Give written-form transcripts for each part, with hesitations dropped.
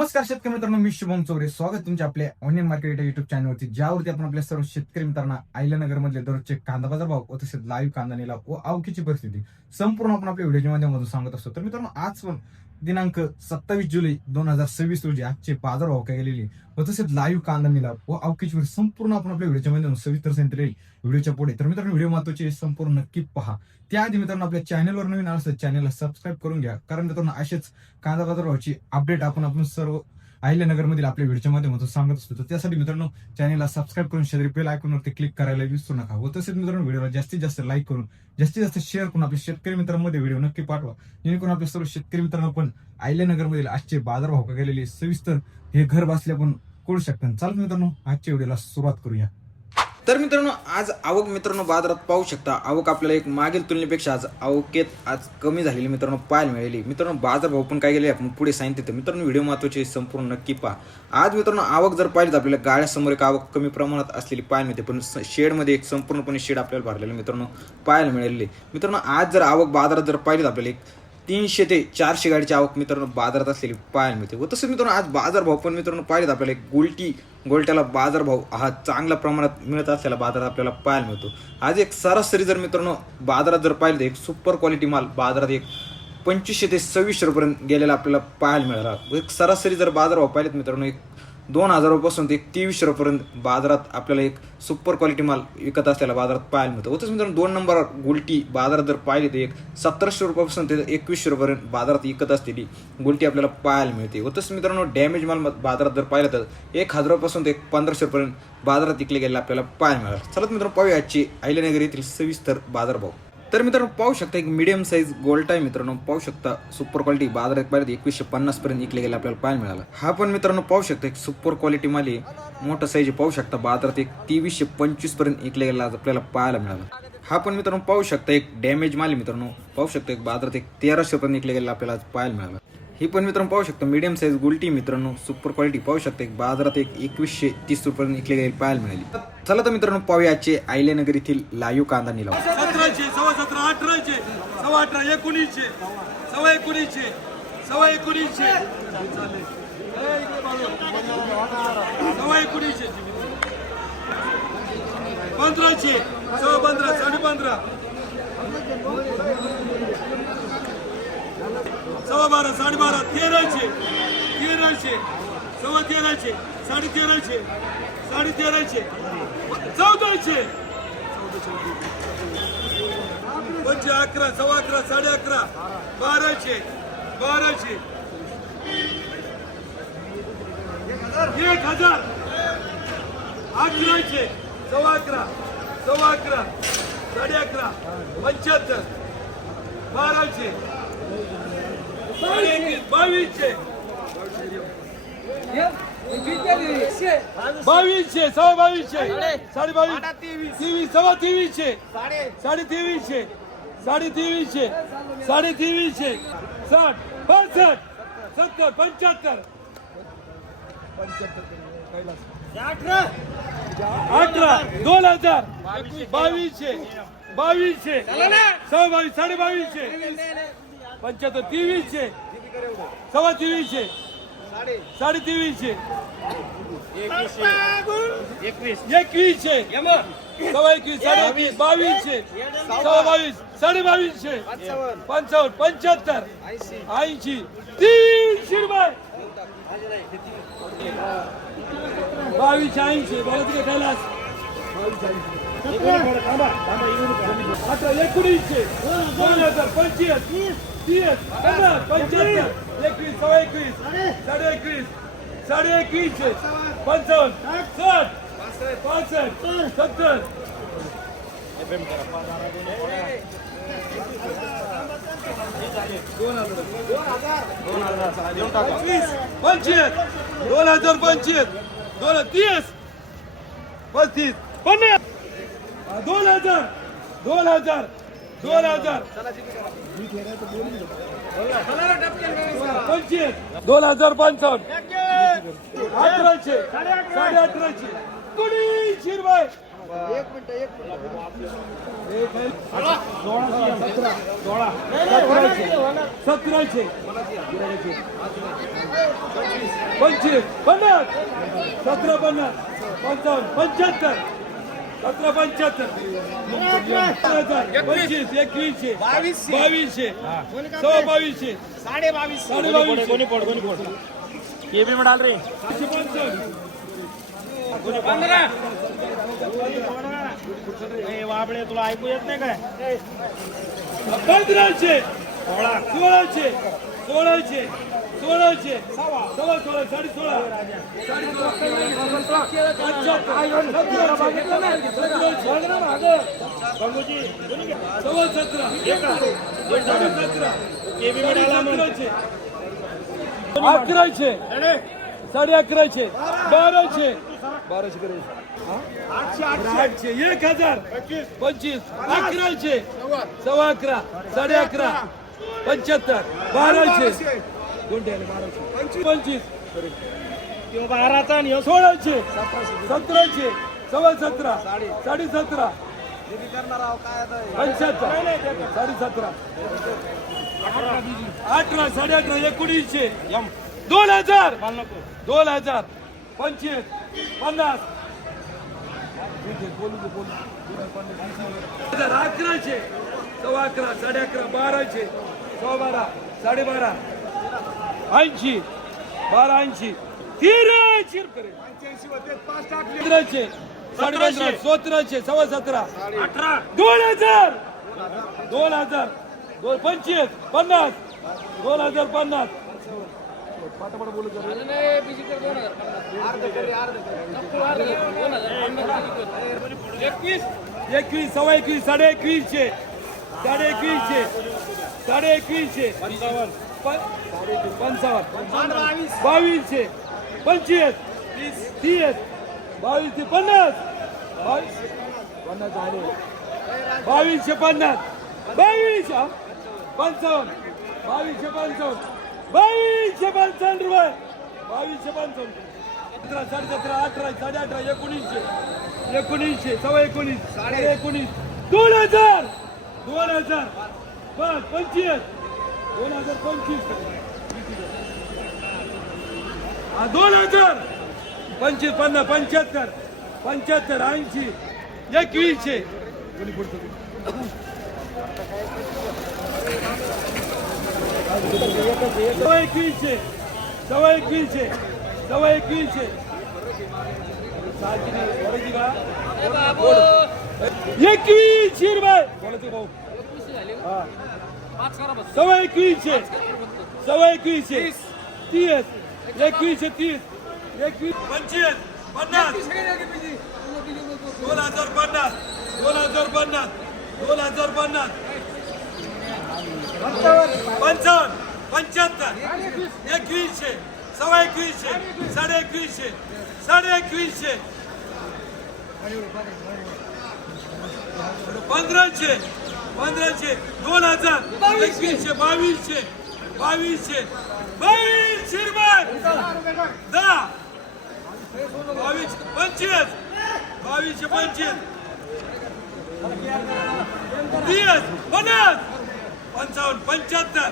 नमस्कार शेतकरी मित्रांनो, मी शुभम चौरे. स्वागत तुमच्या आपल्या ऑनलाईन मार्केट युट्यूब चॅनलवरती, ज्यावरती आपण आपल्या सर्व शेतकरी मित्रांना अहिल्यानगर मधले दररोजचे कांदा बाजार भाव व तसेच लाईव्ह कांदा निलाव व आवकीची परिस्थिती संपूर्ण आपण आपल्या व्हिडिओच्या माध्यमातून सांगत असतो. तर मित्रांनो, आज पण दिनांक 27 जुलै 2026 रोजी आजचे बाजार भाव काय गेलेले व तसेच लाईव्ह कांदा निलाव व आवकीची परिस्थिती संपूर्ण आपण आपल्या व्हिडिओच्या माध्यमातून सविस्तर सांगितले व्हिडिओच्या पुढे. तर मित्रांनो, व्हिडिओ महत्वाचे संपूर्ण नक्की पहा. त्याआधी मित्रांनो, आपल्या चॅनलवर नवीन आलं चॅनलला सबस्क्राईब करून घ्या, कारण मित्रांनो असेच कांदा बाजार भावाची अपडेट आपण सर्व अहिल्यानगर मधील आपल्या व्हिडिओच्या माध्यमातून सांगत असतो. तर त्यासाठी मित्रांनो, चॅनलला सबस्क्राईब करून शेजारी बेल आयकॉनवरती क्लिक करायला विसरू नका व तसेच मित्रांनो, व्हिडिओला जास्तीत जास्त लाईक करून जास्तीत जास्त शेअर करून आपल्या शेतकरी मित्रांमध्ये व्हिडिओ नक्की पाठवा, जेणेकरून आपल्या सर्व शेतकरी मित्रांनो पण अहिल्यानगर मधील आजचे बाजार भाव गेलेले सविस्तर हे घर बसल्या पण कळू शकतात. चालत मित्रांनो, आजच्या व्हिडिओला सुरुवात करूया. तर मित्रांनो, आज आवक मित्रांनो बाजारात पाहू शकता. आवक आपल्याला एक मागील तुलनेपेक्षा आज कमी झालेली मित्रांनो पाहायला मिळाली. मित्रांनो, बाजार भाव पण काय गेले आपण पुढे सांगितले. मित्रांनो, व्हिडिओ महत्वाचे संपूर्ण नक्की पहा. आज मित्रांनो, आवक जर पाहिली तर आपल्याला गाड्यासमोर एक आवक कमी प्रमाणात असलेली पाहायला मिळते, पण शेडमध्ये एक संपूर्णपणे शेड आपल्याला भरलेले मित्रांनो पाहायला मिळाले. मित्रांनो, आज जर आवक बाजारात जर पाहिली तर आपल्याला एक 300 ते 400 गाडीची आवक मित्रांनो बाजारात असलेली पाहायला मिळते. व तसंच मित्रांनो, आज बाजार भाव पण मित्रांनो पाहिजे तर आपल्याला एक गोल्ट्याला बाजार भाव हा चांगल्या प्रमाणात मिळत असलेला बाजारात आपल्याला पाहायला मिळतो. आज एक सरासरी जर मित्रांनो बाजारात जर पाहिलं तर एक सुपर क्वालिटी माल बाजारात एक 2500 ते 2600 रुपयांपर्यंत गेलेला आपल्याला पाहायला मिळाला. एक सरासरी जर बाजार भाव पाहिलेत मित्रांनो, एक 2000 रुपयापासून ते 2300 रुपयांपर्यंत बाजारात आपल्याला एक सुपर क्वालिटी माल विकत असलेला बाजारात पाहायला मिळतो. होतच मित्रांनो, 2 नंबर गुलटी बाजारात जर पाहिली तर एक 1700 रुपयापासून ते 2100 रुपयांपर्यंत बाजारात विकत असलेली गुलटी आपल्याला पाहायला मिळते. होतच मित्रांनो, डॅमेज माल बाजारात जर पाहिलं तर 1000 रुपयापासून ते 1500 रुपयांपर्यंत बाजारात विकले गेले आपल्याला पाहायला मिळाला. चला मित्रांनो, पाहूया आजची अहिल्यानगर येथील सविस्तर बाजार भाव. तर मित्रांनो, पाहू शकता एक मीडियम साईज गोल्ट आहे मित्रांनो. पाहू शकता सुपर क्वालिटी बाजारात पाहिजे 2150 पर्यंत विकले गेले आपल्याला पाहायला मिळाला. हा पण मित्रांनो पाहू शकता एक सुपर क्वालिटी माल मोठा साईज पाहू शकता बाजारात एक 2325 पर्यंत विकले गेला आपल्याला पाहायला मिळाला. हा पण मित्रांनो पाहू शकता एक डॅमेज माल मित्रांनो. पाहू शकता एक बाजारात एक 1300 पर्यंत विकले गेले आपल्याला पाहायला मिळाला. ही पण मित्रांनो पाहू शकता मीडियम साईज गुलटी मित्रांनो सुपर क्वालिटी पाहू शकता एक बाजारात एक 2130 रुपयांपर्यंत विकले गेले पाहायला मिळाली. चला तर मित्रांनो, पाहूया आजचे अहिल्यानगर येथील लाईव्ह कांदा निलाव. 1700, 1700, 1800, 1800, 1900, 1900, 1900, 1500, 1500, 1500, 12, 12, 1300, 1300, 1300, 1300, 1300, 1400, 11, 11, 11, 1200, 1200, 1000, 1100, 11, 11, 11, 75, 1200, 2200, 2200, 2200, 2300, 2300, 2300, 2300, 60, 65, 70, 75, 18, 2000, 2200, 2200, 2200, 2200, 75, 2300, 2300, 2300, 2100, 2200, 2200, 2200, 55, 75, 80, 300 रुपये 2280 बोला तिकडे कैलास 1900, 2025, 30, 75, 21, 21, 21, 55, 60, 65, 70, 2025, 30, 35, 50, 2000, 2000, 2000, 2500, 1800, 1850, 200 रुपये 1700, 25 50 17 50 55 75 17 75 25 21 22 सव्वा 22 साडे बावीस कोणी पड ये भी डाल रे 15 वाबळे तुला ऐकू येत नाही काय 1500 1600 1600 1600 सव्वा 16 1100 साडे 1100 1200 800 1000 25 1100 सव्वा 11 साडे 11 75 1200 25 12चा आणि 1600 1700 सव्वा 17 साडे 17 75 साडे 17 18 साडे 18 1900 2000 2000 25 50 1100 सव्वा 11 साडे 11 1200 सव्वा 12 साडे 12 80 1280 1300 1500 साडे 15 1700 सव्वा 17 2000 2000 25 50 2050 21 सव्वा 21 साडे 21 साडे 21 साडे 21 55 2200 25 30 22 ते 50 2250 50 55 2255 रुपये 2255 17 18 साडे 18 1900 सव्वा 19 साडे 19 2000 बस 25 2025 2000 25 50 75 75 80 2100 सव्वा 2100 सव्वा 2100 सव्वा 2100 21 रुपये सव्वा 2100 सव्वा 2100 30 21 30 25 50 2050 2050 2050 55 75 2100 सव्वा 2100 साडे 2100 साडे 2100 1500 1500 2000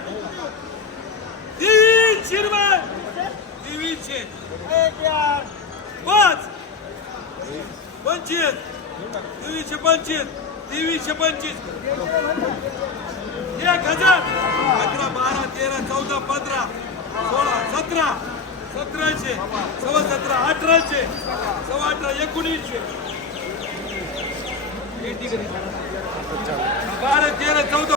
2100 2200 2200 रुपये 10 22 25 22 25 50 55 75 300 रुपये 300 5 25 225 225 1000 11 12 13 14 15 16 17 1700 सव्वा 17 1800 सव्वा 18 1900 12 13 14